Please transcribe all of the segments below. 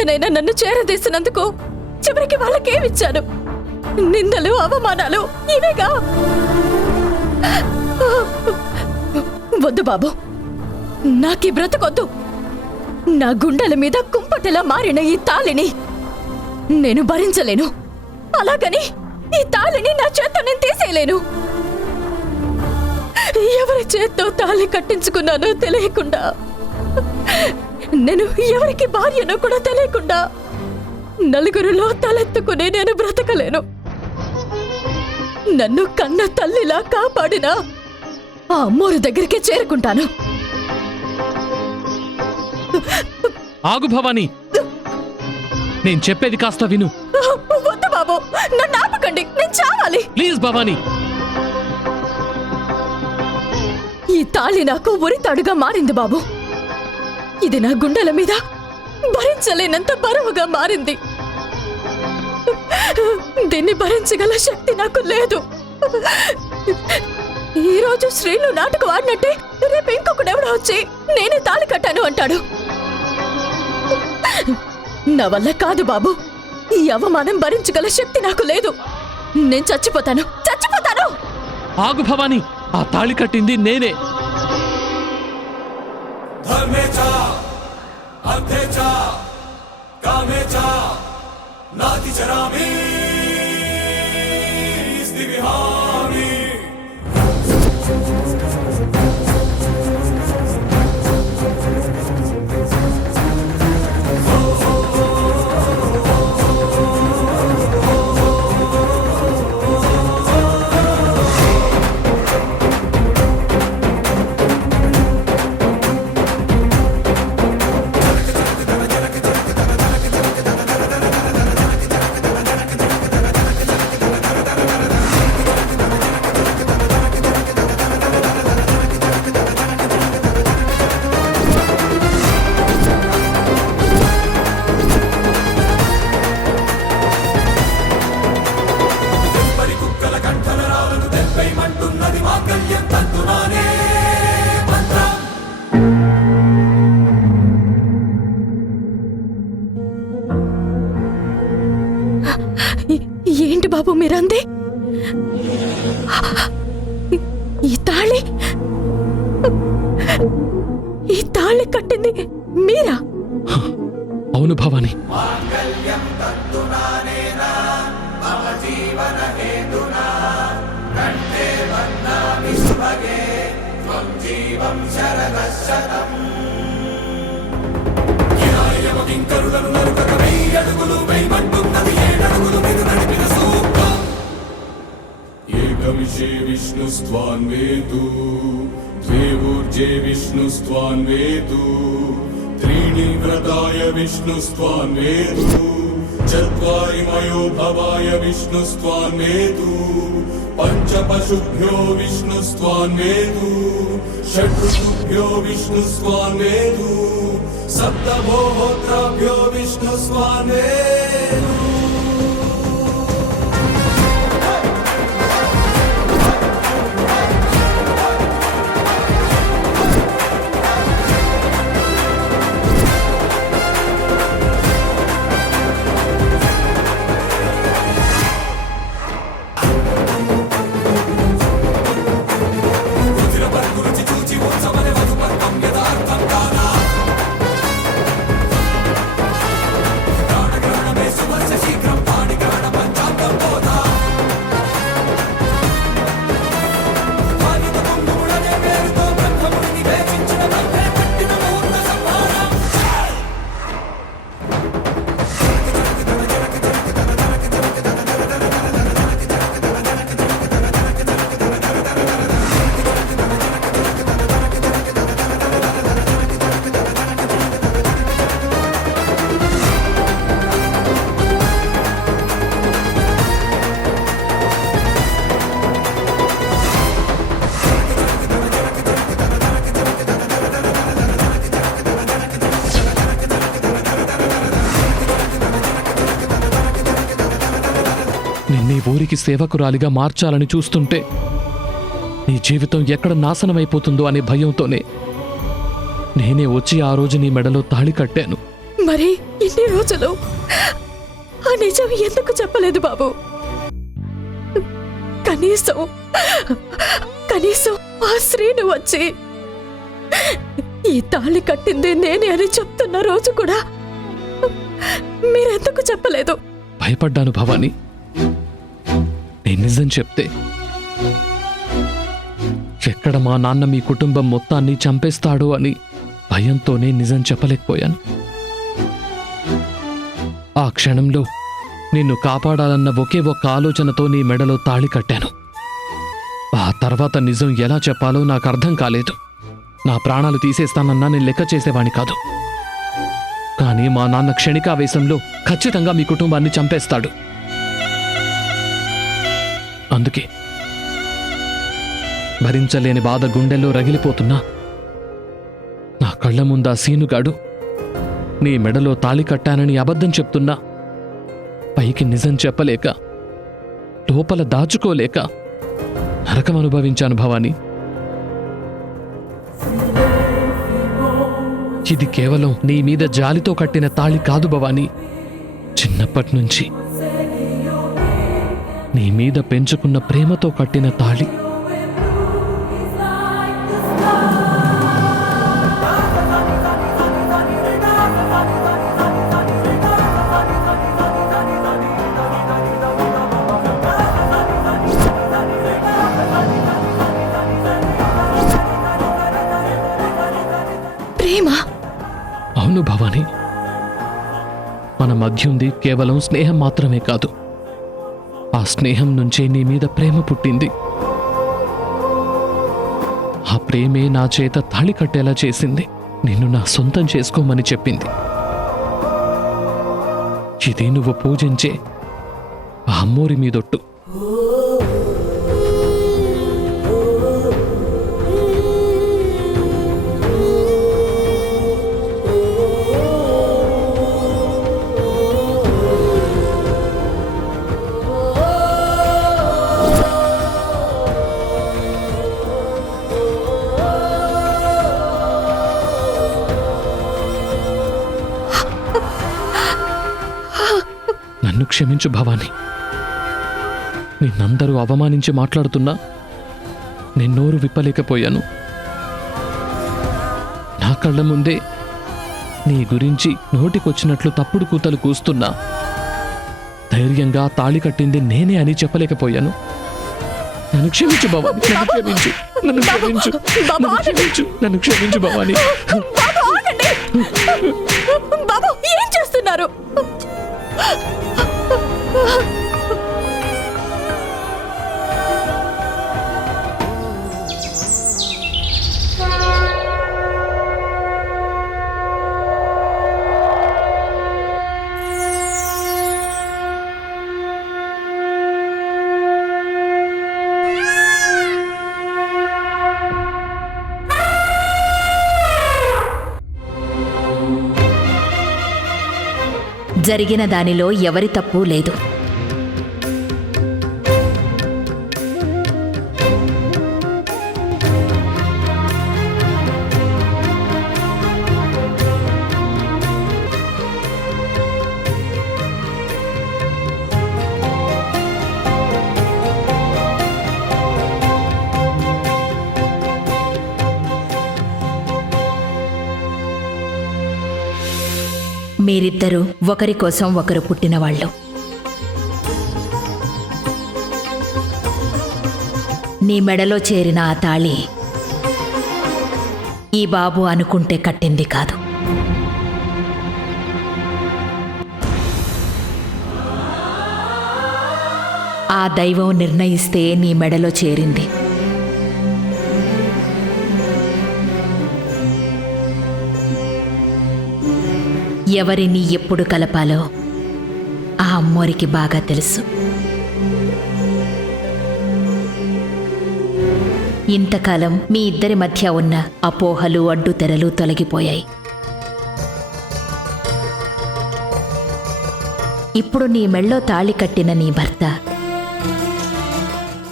మీదనైనా నన్ను చేరదీసినందుకు చివరికి వాళ్ళకేమిచ్చాను? నిందలు, అవమానాలు ఇవేగా. వద్దు బాబు, నాకీ బ్రతకొద్దు. నా గుండెల మీద కుంపటలా మారిన ఈ తాళిని నేను భరించలేను. అలాగని ఈ తాళిని నా చేత్తో నేను తీసేయలేను. ఎవరి చేత్తో తాళి కట్టించుకున్నానో తెలియకుండా, నేను ఎవరికి భార్యనో కూడా తెలియకుండా నలుగురిలో తలెత్తుకుని నేను బ్రతకలేను. నన్ను కన్న తల్లిలా కాపాడిన ఆ అమ్మోరు దగ్గరికే చేరుకుంటాను. ఆగు భవానీ, నేను చెప్పేది కాస్త విను. వద్దు బాబు, నన్ను ఆపకండి, నేను చావాలి. ప్లీజ్ భవానీ. ఈ తాళి నాకు ఉరితాడుగా మారింది బాబు. ఇది నా గుండెల మీద భరించలేనంత బరువుగా మారింది. దీన్ని భరించగల శక్తి నాకు లేదు. ఈరోజు శ్రీను నాటకం ఆడినట్టే రేపు ఇంకొకడెవడో వచ్చి నేనే తాళి కట్టాను అంటాడు. నా వల్ల కాదు బాబు. ఈ అవమానం భరించగల శక్తి నాకు లేదు. నేను చచ్చిపోతాను. ఆగు భవానీ, ఆ తాళి కట్టింది నేనే. ఏంటి బాబు మీరందే? ఈ తాళి కట్టింది మీరా? అవును భవానీ. विष्णुस्त्वान्वेतु द्वेवूर्जे विष्णुस्त्वान्वेतु त्रीणि व्रताय विष्णुस्त्वान्वेतु चत्वारि मयो भवाय विष्णुस्त्वान्वेतु पञ्चपशुभ्यो विष्णुस्त्वान्वेतु षड्ऋतुभ्यो विष्णुस्त्वान्वेतु सप्तभोहोत्राभ्यो विष्णुस्त्वान्वेतु। నిన్నే ఊరికి సేవకురాలిగా మార్చాలని చూస్తుంటే నీ జీవితం ఎక్కడ నాశనమైపోతుందో అనే భయంతోనే నేనే వచ్చి ఆ రోజు నీ మెడలో తాళి కట్టాను. మరి ఇన్ని రోజులు ఆ నిజం ఎందుకు చెప్పలేదు బాబు? కనీసం ఆ శ్రీను వచ్చి ఈ తాళి కట్టింది నేనే అని చెప్తున్న రోజు కూడా మీరెందుకు చెప్పలేదు? భయపడ్డాను భవాని. నేను నిజం చెప్తే ఎక్కడ మా నాన్న మీ కుటుంబం మొత్తాన్ని చంపేస్తాడో అని భయంతోనే నిజం చెప్పలేకపోయాను. ఆ క్షణంలో నిన్ను కాపాడాలన్న ఒకే ఒక్క ఆలోచనతో నీ మెడలో తాళి కట్టాను. ఆ తర్వాత నిజం ఎలా చెప్పాలో నాకు అర్థం కాలేదు. నా ప్రాణాలు తీసేస్తానన్నా నేను లెక్క చేసేవాణ్ణి కాదు. కానీ మా నాన్న క్షణికావేశంలో ఖచ్చితంగా మీ కుటుంబాన్ని చంపేస్తాడు. అందుకే భరించలేని బాధ గుండెల్లో రగిలిపోతున్నా నా కళ్ళ ముందా సీనుగాడు నీ మెడలో తాళి కట్టానని అబద్ధం చెప్తున్నా పైకి నిజం చెప్పలేక లోపల దాచుకోలేక నరకం అనుభవించాను భవాని. ఇది కేవలం నీ మీద జాలితో కట్టిన తాళి కాదు భవాని. చిన్నప్పటి నుంచి నీ మీద పెంచుకున్న ప్రేమతో కట్టిన తాళి. అవును భవాని, మన మధ్య ఉంది కేవలం స్నేహం మాత్రమే కాదు. ఆ స్నేహం నుంచే నీ మీద ప్రేమ పుట్టింది. ఆ ప్రేమే నా చేత తాళి కట్టేలా చేసింది. నిన్ను నా సొంతం చేసుకోమని చెప్పింది. ఇది నువ్వు పూజించే ఆ అమ్మోరి మీదొట్టు. నన్ను క్షమించు భవాని. నిన్నందరూ అవమానించి మాట్లాడుతున్నా నేను నోరు విప్పలేకపోయాను. నా కళ్ళ ముందే నీ గురించి నోటికొచ్చినట్లు తప్పుడు కూతలు కూస్తున్నా ధైర్యంగా తాళి కట్టింది నేనే అని చెప్పలేకపోయాను. నన్ను క్షమించు భవాని, నన్ను క్షమించు, నన్ను క్షమించు, నన్ను క్షమించు, నన్ను క్షమించు భవాని. బాబు, ఏం చేస్తున్నారు? జరిగిన దానిలో ఎవరి తప్పు లేదు. మీరిద్దరూ ఒకరి కోసం ఒకరు పుట్టినవాళ్ళు. నీ మెడలో చేరిన ఆ తాళి ఈ బాబు అనుకుంటే కట్టింది కాదు. ఆ దైవం నిర్ణయిస్తే నీ మెడలో చేరింది. ఎవరిని ఎప్పుడు కలపాలో ఆ అమ్మోరికి బాగా తెలుసు. ఇంతకాలం మీ ఇద్దరి మధ్య ఉన్న అపోహలు, అడ్డుతెరలు తొలగిపోయాయి. ఇప్పుడు నీ మెళ్ళో తాళి కట్టిన నీ భర్త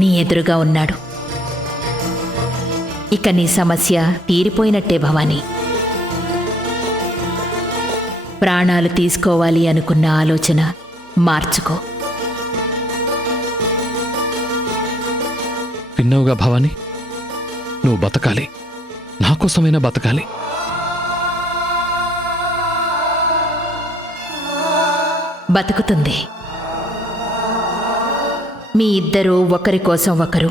నీ ఎదురుగా ఉన్నాడు. ఇక నీ సమస్య తీరిపోయినట్టే భవానీ. ప్రాణాలు తీసుకోవాలి అనుకున్న ఆలోచన మార్చుకో. విన్నావుగా భవాని, నువ్వు బతకాలి, నా కోసమైనా బతకాలి. బతుకుతుంది. మీ ఇద్దరూ ఒకరి కోసం ఒకరు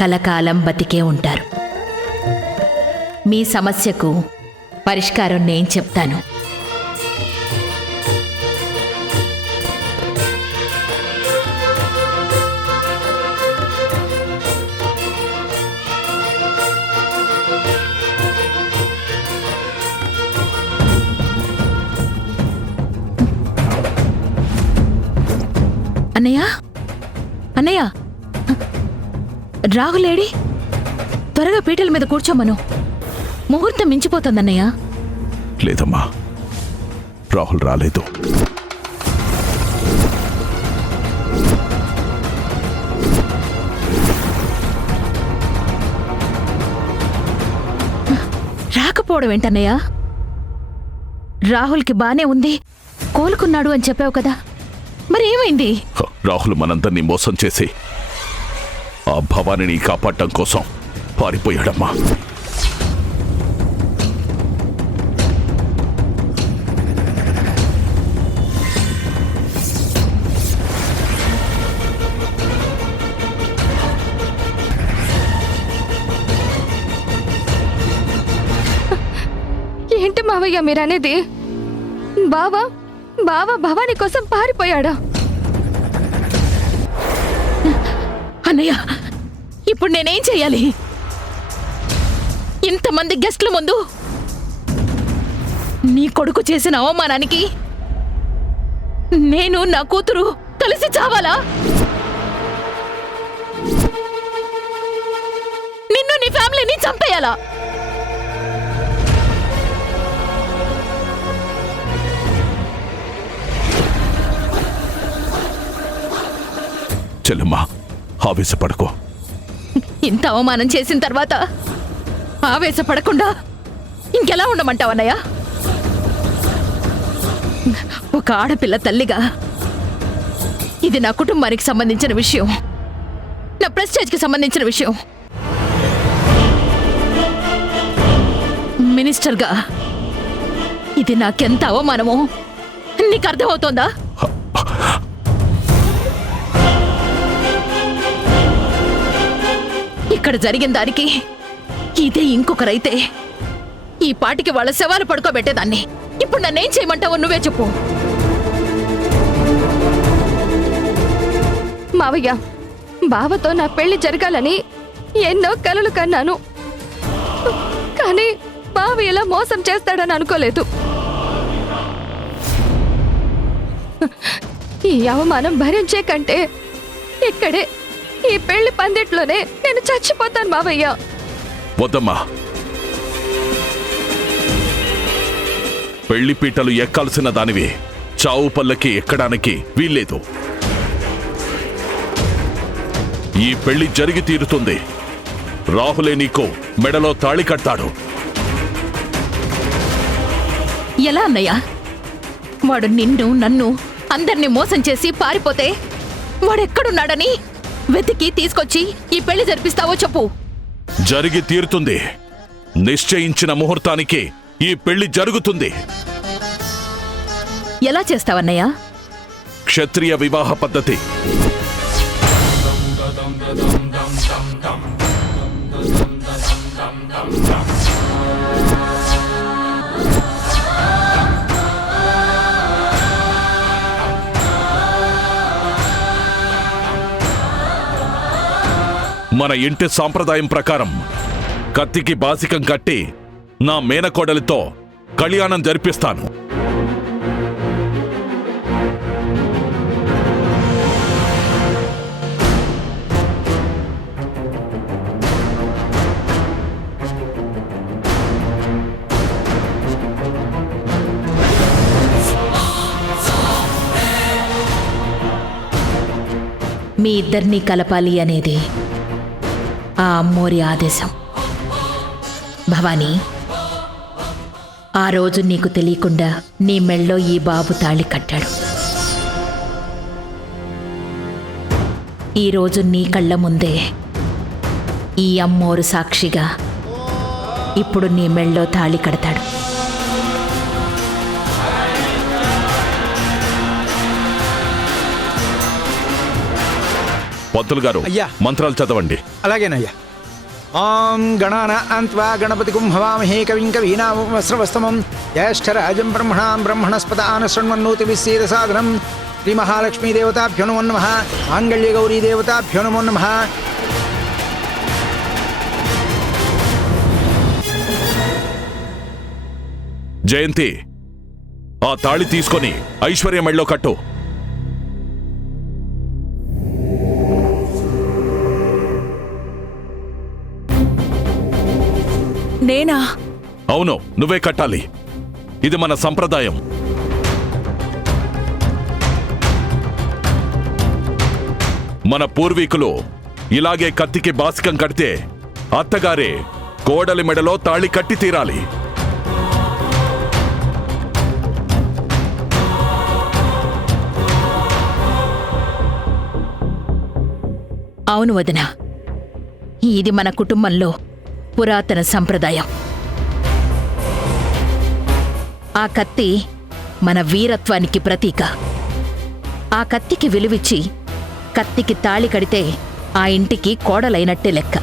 కలకాలం బతికే ఉంటారు. మీ సమస్యకు పరిష్కారం నేను చెప్తాను. అన్నయ్య, అన్నయ్య, రాహులేడి? త్వరగా పీటల మీద కూర్చోమను. ముహూర్తం మించిపోతుందన్నయ్య. లేదమ్మా, రాహుల్ రాలేదు. రాకపోవడం ఏంటన్నయ్య? రాహుల్కి బానే ఉంది, కోలుకున్నాడు అని చెప్పావు కదా, మరి ఏమైంది? రాహుల్ మనందరినీ మోసం చేసి ఆ భవానిని కాపాడటం కోసం పారిపోయాడమ్మా. ఏంటి మావయ్య మీరనేది? బావా భవాని కోసం పారిపోయాడా? అన్నయ్య, ఇప్పుడు నేనేం చెయ్యాలి? ఇంతమంది గెస్ట్ల ముందు నీ కొడుకు చేసిన అవమానానికి నేను నా కూతురు కలిసి చావాలా? నిన్ను నీ ఫ్యామిలీని చంపేయాలా? చెల్లమ్మా, ఆవేశపడకో. ఇంత అవమానం చేసిన తర్వాత ఆవేశపడకుండా ఇంకెలా ఉండమంటావన్నయ్య? ఒక ఆడపిల్ల తల్లిగా ఇది నా కుటుంబానికి సంబంధించిన విషయం, నా ప్రెస్టేజ్కి సంబంధించిన విషయం. మినిస్టర్గా ఇది నాకెంత అవమానమో నీకు అర్థమవుతోందా? ఇక్కడ జరిగిన దానికి ఇదే ఇంకొకరైతే ఈ పాటికి వాళ్ళ శవాలు పడుకోబెట్టేదాన్ని. ఇప్పుడు నన్నేం చేయమంటావో నువ్వే చెప్పు. మావయ్య, బావతో నా పెళ్లి జరగాలని ఎన్నో కలలు కన్నాను, కానీ బావ ఇలా మోసం చేస్తాడని అనుకోలేదు. ఈ అవమానం భరించే కంటే ఇక్కడే ఈ పెళ్లి పందిట్లోనే నేను చచ్చిపోతాను మావయ్య. వద్దమ్మా, పెళ్లి పీటలు ఎక్కాల్సిన దానివి చావు పల్లకి ఎక్కడానికి వీల్లేదు. ఈ పెళ్లి జరిగి తీరుతుంది. రాహులే నీకు మెడలో తాళి కడతాడు. ఎలా అన్నయ్య? వాడు నిన్ను నన్ను అందరినీ మోసం చేసి పారిపోతే వాడెక్కడున్నాడని వెతికి తీసుకొచ్చి ఈ పెళ్లి జరిపిస్తావో చెప్పు. జరిగి తీరుతుంది. నిశ్చయించిన ముహూర్తానికి ఈ పెళ్లి జరుగుతుంది. ఎలా చేస్తావన్నయ్య? క్షత్రియ వివాహ పద్ధతి. మన ఇంటి సాంప్రదాయం ప్రకారం కత్తికి బాసికం కట్టి నా మేనకోడలితో కళ్యాణం జరిపిస్తాను. మీ ఇద్దరినీ కలపాలి అనేది ఆ అమ్మోరి ఆదేశం. భవానీ, ఆ రోజు నీకు తెలియకుండా నీ మెళ్ళో ఈ బాబు తాళి కట్టాడు. ఈరోజు నీ కళ్ళ ముందే ఈ అమ్మోరు సాక్షిగా ఇప్పుడు నీ మెళ్ళో తాళి కడతాడు. పంతులు గారు, అయ్యా. మంత్రాలు చదవండి. అలాగేనయ్యా. ఓం గణానాన్త్వా గణపతిగుం హవామహే కవిం కవీనామస్రవస్తమం జ్యేష్ఠరాజం బ్రహ్మణాం బ్రహ్మణస్పద ఆనశృణ్వన్నోతి విశ్వేద సాధనం శ్రీ మహాలక్ష్మీ దేవతాభ్యో నమో నమః. మాంగళ్య గౌరీ దేవతాభ్యో నమో నమః. జయంతి, ఆ తాళి తీసుకొని ఐశ్వర్య మెళ్ళో కట్టు. నేనా? అవును, నువ్వే కట్టాలి. ఇది మన సంప్రదాయం. మన పూర్వీకులు ఇలాగే కత్తికి బాసికం కడితే అత్తగారే కోడలి మెడలో తాళి కట్టి తీరాలి. అవును వదినా, ఇది మన కుటుంబంలో పురాతన సంప్రదాయం. ఆ కత్తి మన వీరత్వానికి ప్రతీక. ఆ కత్తికి విలువిచ్చి కత్తికి తాళి కడితే ఆ ఇంటికి కోడలైనట్టే లెక్క.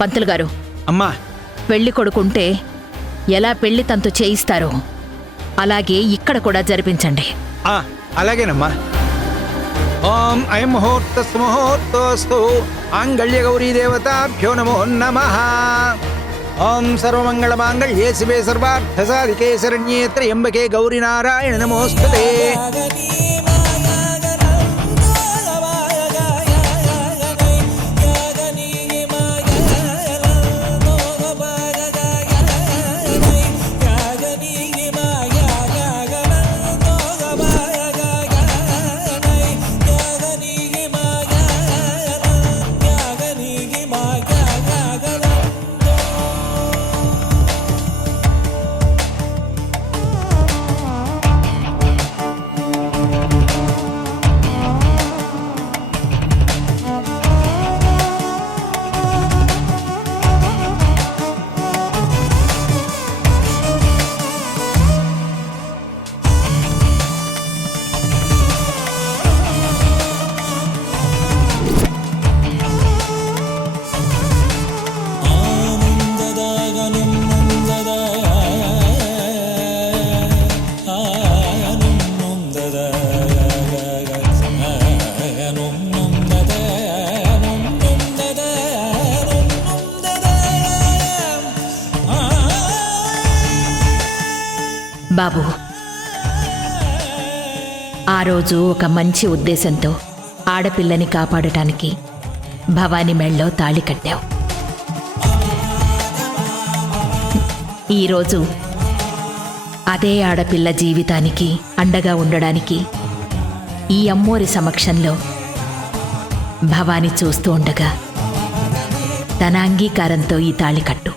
పంతులు గారు, అమ్మా, పెళ్లి కొడుకుంటే ఎలా పెళ్లి తంతు చేయిస్తారో అలాగే ఇక్కడ కూడా జరిపించండి. అలాగేనమ్మా. ఓం అయం ముహూర్తస్తు ముహూర్తోస్తు మాంగళ్య గౌరీ దేవతాభ్యో నమో నమః. ఓం సర్వమంగళ మాంగళ్యే శివే సర్వార్థ సాధికే శరణ్యే త్రయంబకే గౌరీ నారాయణ నమోస్తుతే. బాబు, ఆ రోజు ఒక మంచి ఉద్దేశంతో ఆడపిల్లని కాపాడటానికి భవానీ మెళ్ళో తాళి కట్టావు. ఈరోజు అదే ఆడపిల్ల జీవితానికి అండగా ఉండడానికి ఈ అమ్మోరి సమక్షంలో భవానీ చూస్తూ ఉండగా తన అంగీకారంతో ఈ తాళి కట్టు.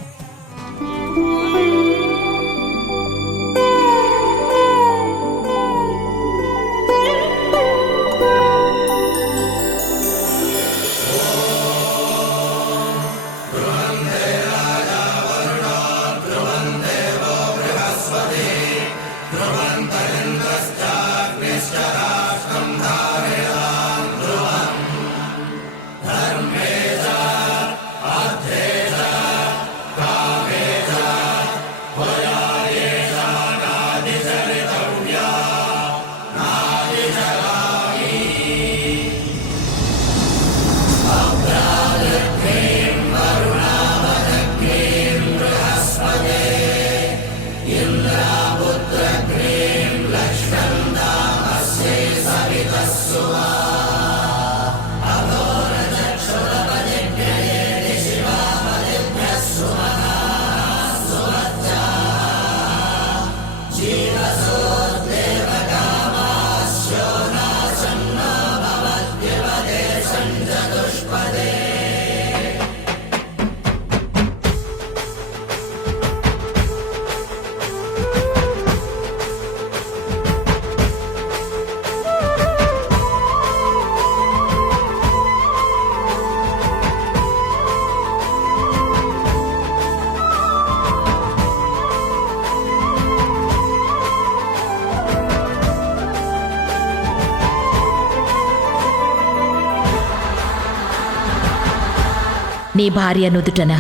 నీ భార్య నుదుటన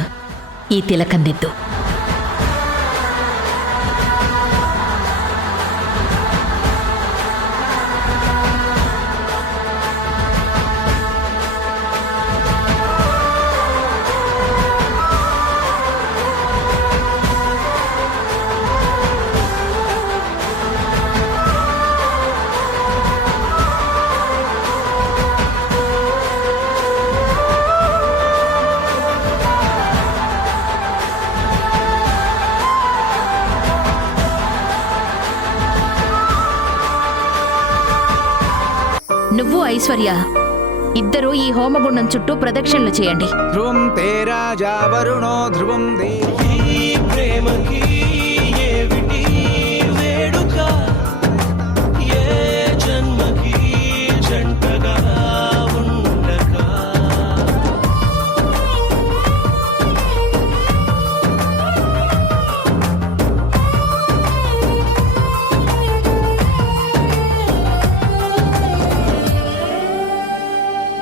ఈ తిలకం దిద్దు. నువ్వు ఐశ్వర్య ఇద్దరూ ఈ హోమగుండం చుట్టూ ప్రదక్షిణలు చేయండి. ధ్రువం తే రాజా వరుణో ధ్రువం దేవి